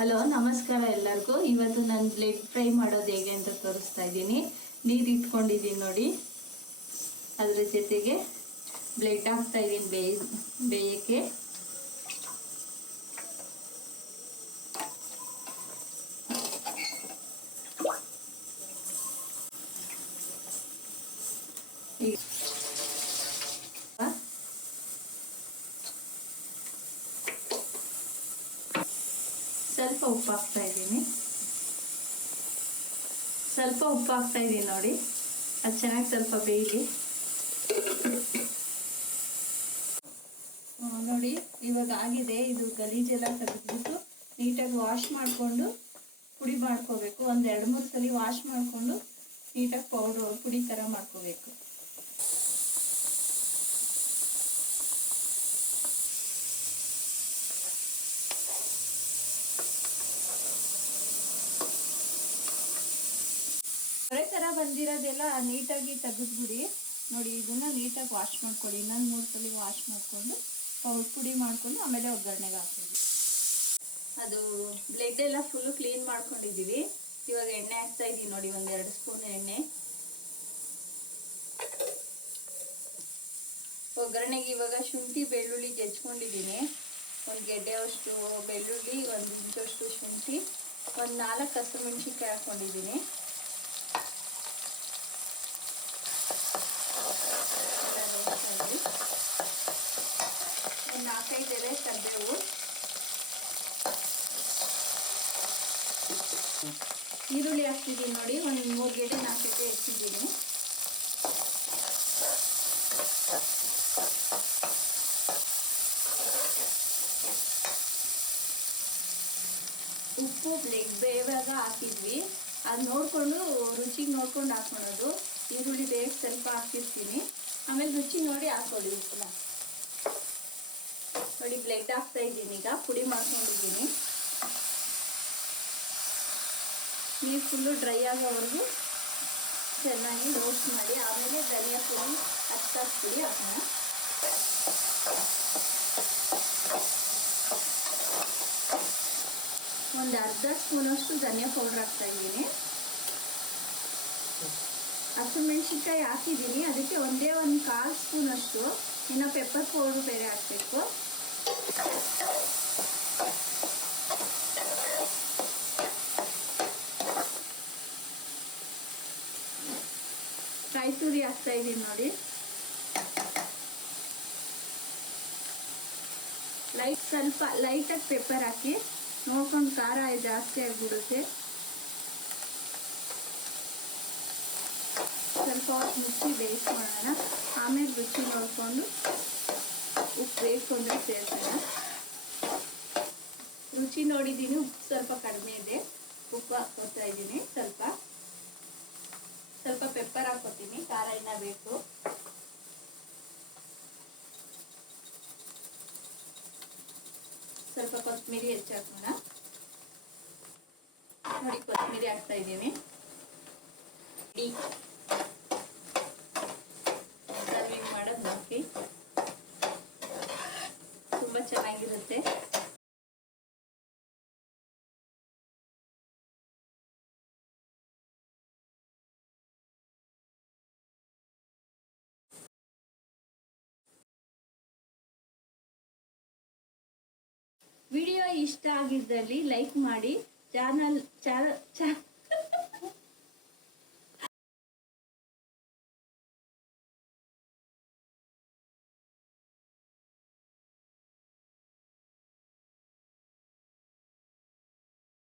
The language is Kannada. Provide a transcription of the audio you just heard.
ಹಲೋ, ನಮಸ್ಕಾರ ಎಲ್ಲರಿಗೂ. ಇವತ್ತು ನಾನು ಬ್ಲೆಡ್ ಫ್ರೈ ಮಾಡೋದು ಹೇಗೆ ಅಂತ ತೋರಿಸ್ತಾ ಇದ್ದೀನಿ. ನೀರು ಇಟ್ಕೊಂಡಿದ್ದೀನಿ ನೋಡಿ. ಅದರ ಜೊತೆಗೆ ಬ್ಲೆಡ್ ಹಾಕ್ತಾ ಇದ್ದೀನಿ ಬೇಯ, ಬೇಯಕ್ಕೆ. ಸ್ವಲ್ಪ ಉಪ್ಪು ಹಾಕ್ತಾ ಇದ್ದೀನಿ. ಸ್ವಲ್ಪ ಉಪ್ಪು ಹಾಕ್ತಾ ಇದ್ದೀನಿ ನೋಡಿ. ಅದು ಚೆನ್ನಾಗಿ ಸ್ವಲ್ಪ ಬೇಯಲಿ. ನೋಡಿ, ಇವಾಗ ಆಗಿದೆ. ಇದು ಗಲೀಜೆಲ್ಲ ತೆಗೆದ್ಬಿಟ್ಟು ನೀಟಾಗಿ ವಾಶ್ ಮಾಡಿಕೊಂಡು ಪುಡಿ ಮಾಡ್ಕೋಬೇಕು. ಒಂದು ಎರಡು ಮೂರು ಸಲ ವಾಶ್ ಮಾಡಿಕೊಂಡು ನೀಟಾಗಿ ಪೌಡ್ರ್ ಪುಡಿ ಥರ ಮಾಡ್ಕೋಬೇಕು. ಥರ ಬಂದಿರೋದೆಲ್ಲ ನೀಟಾಗಿ ತೆಗೆದ್ಬಿಡಿ. ನೋಡಿ, ಇದನ್ನ ನೀಟಾಗಿ ವಾಶ್ ಮಾಡ್ಕೊಳ್ಳಿ. ಇನ್ನೊಂದು ಮೂರು ಸಲ ವಾಶ್ ಮಾಡಿಕೊಂಡು ಪೌಡ್ ಪುಡಿ ಮಾಡಿಕೊಂಡು ಆಮೇಲೆ ಒಗ್ಗರಣೆಗೆ ಹಾಕೋದು ಅದು ಬ್ಲೆಡ್ ಎಲ್ಲ ಫುಲ್ಲು ಕ್ಲೀನ್ ಮಾಡ್ಕೊಂಡಿದ್ದೀವಿ. ಇವಾಗ ಎಣ್ಣೆ ಹಾಕ್ತಾ ಇದ್ದೀವಿ ನೋಡಿ, ಒಂದೆರಡು ಸ್ಪೂನ್ ಎಣ್ಣೆ. ಒಗ್ಗರಣೆಗೆ ಇವಾಗ ಶುಂಠಿ, ಬೆಳ್ಳುಳ್ಳಿ ಜಜ್ಕೊಂಡಿದ್ದೀನಿ ಒಂದು ಗೆಡ್ಡೆಯಷ್ಟು ಬೆಳ್ಳುಳ್ಳಿ, ಒಂದು ಇಂಚಷ್ಟು ಶುಂಠಿ, ಒಂದು ನಾಲ್ಕು ಹಸಿಮೆಣ್ಸಿನ್ಕಾಯಿ ಹಾಕ್ಕೊಂಡಿದ್ದೀನಿ. ಒಂದು ನಾಲ್ಕೈದು ಕರ್ಬೇವು ಈರುಳ್ಳಿ ಹಾಕ್ತಿದ್ದೀನಿ ನೋಡಿ, ಒಂದು ಮೂರು ಗೆಡ್ಡೆ ನಾಲ್ಕು ಗೆಡ್ಡೆ ಹೆಚ್ಚಿದ್ದೀನಿ. ಉಪ್ಪು ಬೇವಾಗ ಹಾಕಿದ್ವಿ. ಅದು ನೋಡಿಕೊಂಡು, ರುಚಿಗೆ ನೋಡ್ಕೊಂಡು ಹಾಕ್ಕೊಳೋದು. ಈರುಳ್ಳಿ ಬೇಗ ಸ್ವಲ್ಪ ಹಾಕಿರ್ತೀನಿ ಆಮೇಲೆ ರುಚಿ ನೋಡಿ ಹಾಕೊಳ್ಳಿ ಉಪ್ಪನ್ನ. ನೋಡಿ ಬ್ಲೆಡ್ ಹಾಕ್ತಾ ಇದ್ದೀನಿ. ಈಗ ಪುಡಿ ಮಾಡ್ಕೊಂಡಿದ್ದೀನಿ. ನೀರು ಫುಲ್ಲು ಡ್ರೈ ಆಗೋವರೆಗೂ ಚೆನ್ನಾಗಿ ರೋಸ್ಟ್ ಮಾಡಿ, ಆಮೇಲೆ ಧನಿಯಾ ಪುಡಿ ಪುಡಿ ಹಾಕೋಣ. ಒಂದು ಅರ್ಧ ಸ್ಪೂನಷ್ಟು ಧನಿಯಾ ಪೌಡ್ರ್ ಹಾಕ್ತಾ ಇದ್ದೀನಿ. ಹಸಿಮೆಣ್ಸಿನ್ಕಾಯಿ ಹಾಕಿದ್ದೀನಿ. ಅದಕ್ಕೆ ಒಂದೇ ಒಂದು ಕಾಲು ಸ್ಪೂನಷ್ಟು ಇನ್ನು ಪೆಪ್ಪರ್ ಪೌಡ್ರ್ ಬೇರೆ ಹಾಕಬೇಕು. ಕಾಯಿ ತುರಿ ಹಾಕ್ತಾ ನೋಡಿ. ಲೈಟ್ ಸ್ವಲ್ಪ ಲೈಟಾಗಿ ಪೆಪ್ಪರ್ ಹಾಕಿ ನೋಡ್ಕೊಂಡು ಖಾರ ಜಾಸ್ತಿ ಆಗಿಬಿಡುತ್ತೆ. ಸ್ವಲ್ಪ ಹೊತ್ತು ಮುಚ್ಚಿ ಬೇಯಿಸ್ಕೊಳ್ಳೋಣ ಆಮೇಲೆ ರುಚಿ ನೋಡಿಕೊಂಡು ಉಪ್ಪು ಬೇಕು ಅಂದರೆ ಸೇರ್ಸೋಣ. ರುಚಿ ನೋಡಿದ್ದೀನಿ ಉಪ್ಪು ಸ್ವಲ್ಪ ಕಡಿಮೆ ಇದೆ. ಉಪ್ಪು ಹಾಕೋತಾ ಇದ್ದೀನಿ ಸ್ವಲ್ಪ. ಸ್ವಲ್ಪ ಪೆಪ್ಪರ್ ಹಾಕೋತೀನಿ ಖಾರ ಇನ್ನ ಬೇಕು. ಸ್ವಲ್ಪ ಕೊತ್ತಂಬರಿ ಹೆಚ್ಚಾಕೋಣ ನೋಡಿ, ಕೊತ್ತಂಬರಿ ಹಾಕ್ತಾ ಇದ್ದೀನಿ. ವಿಡಿಯೋ ಇಷ್ಟ ಆಗಿದ್ದಲ್ಲಿ ಲೈಕ್ ಮಾಡಿ ಚಾನಲ್ ಚಾ